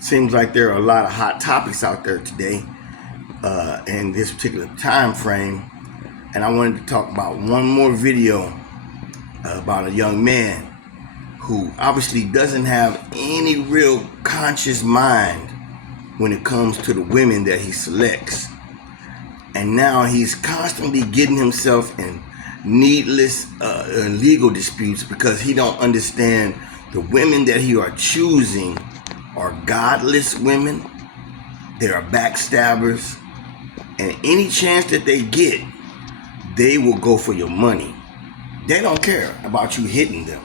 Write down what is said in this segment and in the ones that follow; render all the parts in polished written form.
Seems like there are a lot of hot topics out there today in this particular time frame, and I wanted to talk about one more video about a young man who obviously doesn't have any real conscious mind when it comes to the women that he selects. And now he's constantly getting himself in needless legal disputes because he don't understand the women that he are choosing are godless women. They are backstabbers, and any chance that they get, they will go for your money. They don't care about you hitting them.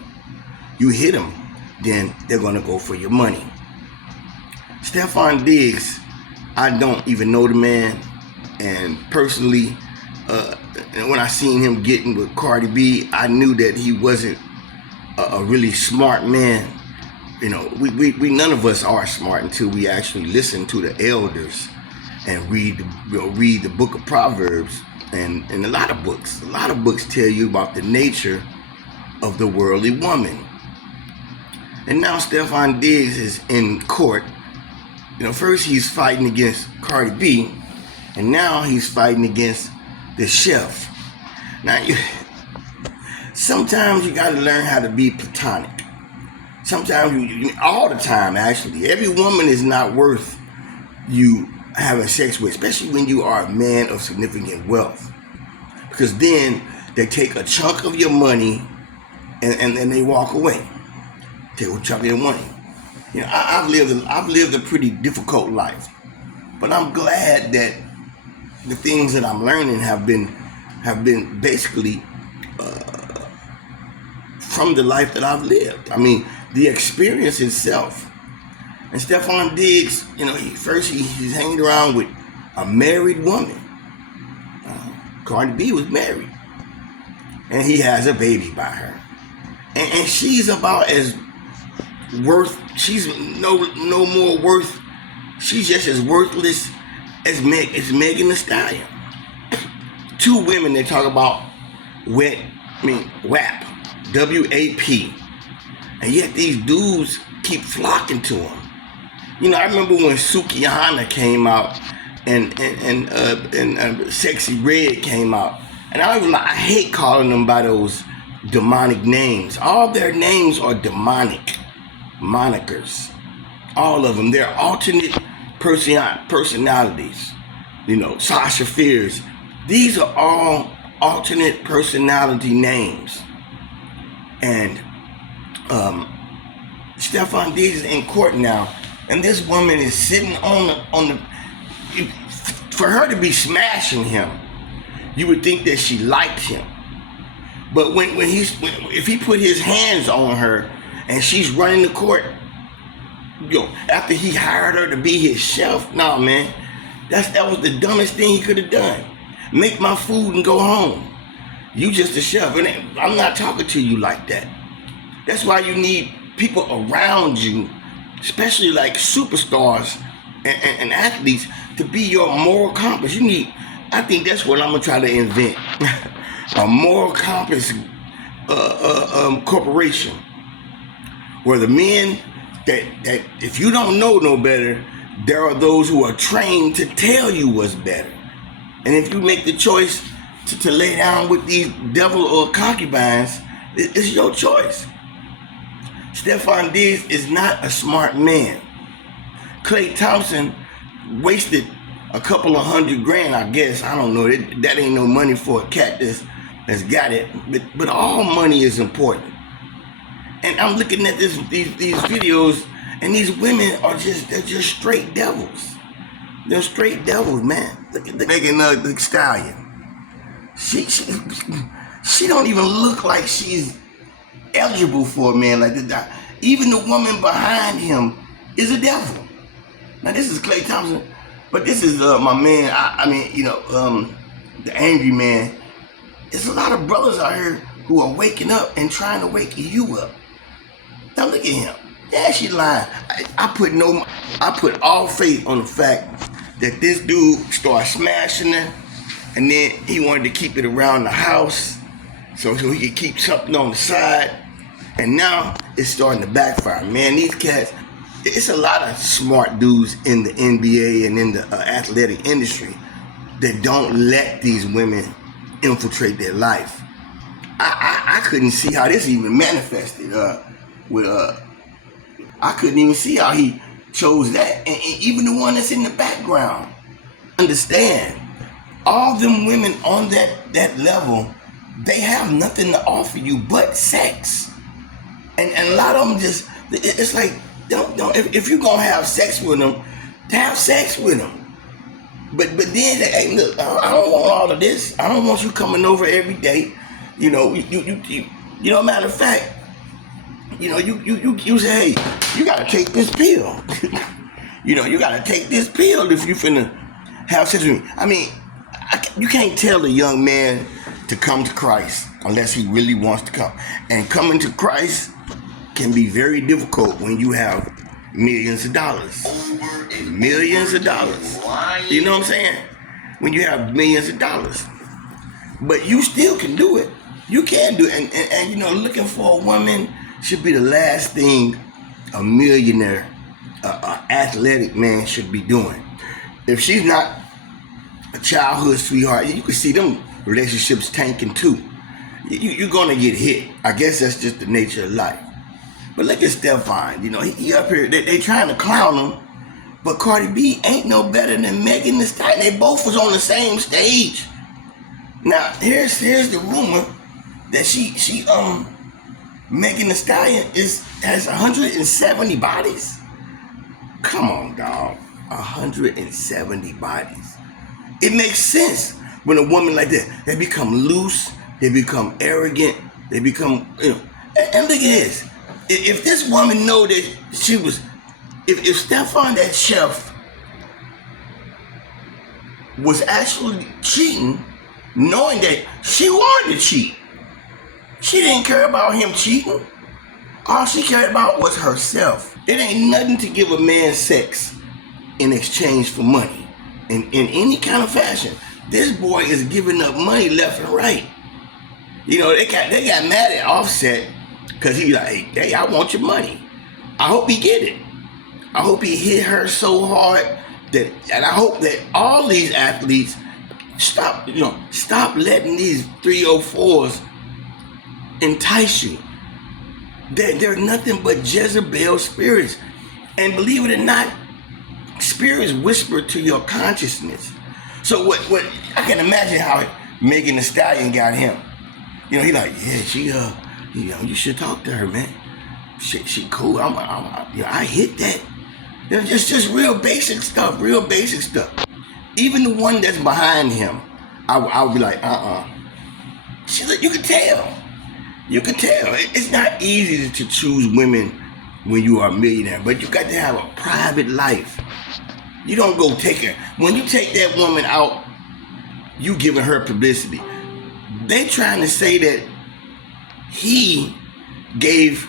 You hit them, then they're gonna go for your money. Stefon Diggs, I don't even know the man, and personally, when I seen him getting with Cardi B, I knew that he wasn't a really smart man. You know, we none of us are smart until we actually listen to the elders and read the book of Proverbs and a lot of books. A lot of books tell you about the nature of the worldly woman. And now Stefon Diggs is in court. You know, first he's fighting against Cardi B, and now he's fighting against the chef. Now, sometimes you got to learn how to be platonic. Sometimes, all the time actually, every woman is not worth you having sex with, especially when you are a man of significant wealth. Because then they take a chunk of your money and they walk away. Take a chunk of your money. You know, I've lived a pretty difficult life, but I'm glad that the things that I'm learning have been basically from the life that I've lived. I mean, the experience itself. And Stefon Diggs, you know, he's hanging around with a married woman. Cardi B was married, and he has a baby by her, and she's about as worth. She's no more worth. She's just as worthless as Megan Thee Stallion. Two women they talk about WAP, W-A-P. And yet these dudes keep flocking to him. You know, I remember when Sukihana came out and Sexy Red came out. And I hate calling them by those demonic names. All their names are demonic monikers. All of them. They're alternate personalities. You know, Sasha Fierce. These are all alternate personality names. And Stefon Diggs is in court now, and this woman is sitting on the. For her to be smashing him, you would think that she liked him. But if he put his hands on her and she's running the court, after he hired her to be his chef, nah, man, that was the dumbest thing he could have done. Make my food and go home. You just a chef, and I'm not talking to you like that. That's why you need people around you, especially like superstars and athletes, to be your moral compass. I think that's what I'm gonna try to invent, a moral compass corporation, where the men that if you don't know no better, there are those who are trained to tell you what's better. And if you make the choice to lay down with these devil or concubines, it's your choice. Stefon Diggs is not a smart man. Klay Thompson wasted a couple of $100,000, I guess. I don't know. That ain't no money for a cat that's got it. But all money is important. And I'm looking at these videos, and these women they're just straight devils. They're straight devils, man. Look at Megan Thee Stallion. She don't even look like she's eligible for a man like that. Even the woman behind him is a devil. Now this is Klay Thompson, but this is my man. The angry man. There's a lot of brothers out here who are waking up and trying to wake you up. Now look at him. Yeah, she lying. I put all faith on the fact that this dude started smashing her, and then he wanted to keep it around the house so he could keep something on the side. And now it's starting to backfire. Man, these cats, it's a lot of smart dudes in the NBA and in the athletic industry that don't let these women infiltrate their life. I couldn't see how this even manifested. I couldn't even see how he chose that. And even the one that's in the background. Understand, all them women on that level, they have nothing to offer you but sex. And a lot of them just, it's like, don't if you're gonna have sex with them, have sex with them. But then, hey, look, I don't want all of this. I don't want you coming over every day. You know, you know, matter of fact, you know, you say, hey, you gotta take this pill. You know, you gotta take this pill if you finna have sex with me. I mean, you can't tell a young man to come to Christ unless he really wants to come. And coming to Christ can be very difficult when you have millions of dollars. Millions of dollars. You know what I'm saying? When you have millions of dollars. But you still can do it. You can do it. And you know, looking for a woman should be the last thing a millionaire, athletic man should be doing. If she's not a childhood sweetheart, you can see them relationships tanking too. You're gonna get hit. I guess that's just the nature of life. But look at Stefon, you know, he up here, they trying to clown him, but Cardi B ain't no better than Megan Thee Stallion. They both was on the same stage. Now, here's the rumor that Megan Thee Stallion has 170 bodies. Come on, dog. 170 bodies. It makes sense when a woman like that, they become loose, they become arrogant, they become, you know, and look at this. If this woman know that she was, if Stefon, that chef, was actually cheating, knowing that she wanted to cheat, she didn't care about him cheating. All she cared about was herself. It ain't nothing to give a man sex in exchange for money. In any kind of fashion. This boy is giving up money left and right. You know, they got mad at Offset because he like, hey, I want your money. I hope he get it. I hope he hit her so hard that, and I hope that all these athletes stop letting these 304s entice you. They're nothing but Jezebel spirits. And believe it or not, spirits whisper to your consciousness. So what I can imagine how Megan Thee Stallion got him. You know, he like, yeah, she you know, you should talk to her, man. She cool. I hit that. You know, just real basic stuff. Even the one that's behind him, I would be like, you can tell. You can tell. It's not easy to choose women when you are a millionaire, but you got to have a private life. You don't go take her. When you take that woman out, you giving her publicity. They trying to say that she gave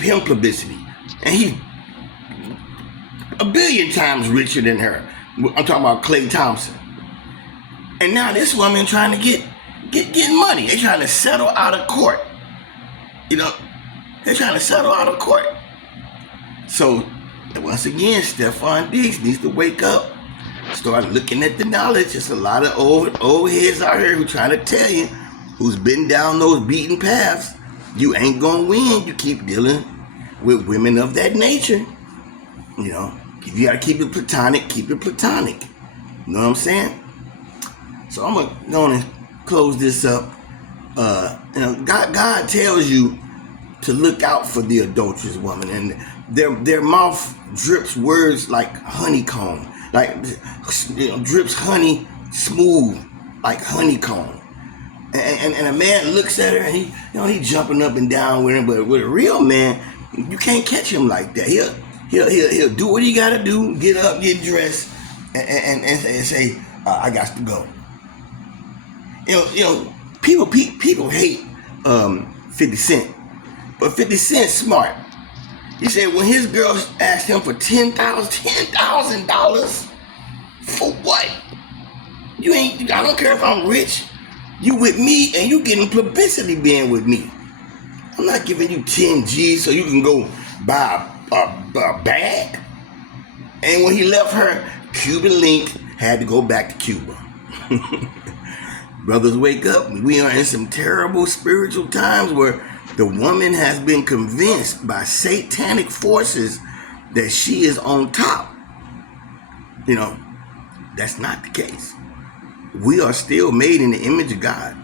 him publicity, and he's a billion times richer than her. I'm talking about Klay Thompson. And now this woman trying to get money. They're trying to settle out of court. You know, they're trying to settle out of court. So once again, Stefon Diggs needs to wake up. Start looking at the knowledge. There's a lot of old heads out here who trying to tell you, who's been down those beaten paths, you ain't gonna win. You keep dealing with women of that nature. You know, if you gotta keep it platonic, keep it platonic. You know what I'm saying? So I'm gonna close this up. You know, God tells you to look out for the adulterous woman, and their mouth drips words like honeycomb, like, you know, drips honey smooth like honeycomb. And a man looks at her and he jumping up and down with him, but with a real man, you can't catch him like that. He'll do what he gotta do, get up, get dressed, and say, I got to go. You know, people hate 50 Cent, but 50 Cent's smart. He said when his girl asked him for $10,000 for what? I don't care if I'm rich. You with me and you getting publicity being with me. I'm not giving you 10 G's so you can go buy bad. And when he left her, Cuban Link had to go back to Cuba. Brothers, wake up. We are in some terrible spiritual times where the woman has been convinced by satanic forces that she is on top. You know, that's not the case. We are still made in the image of God.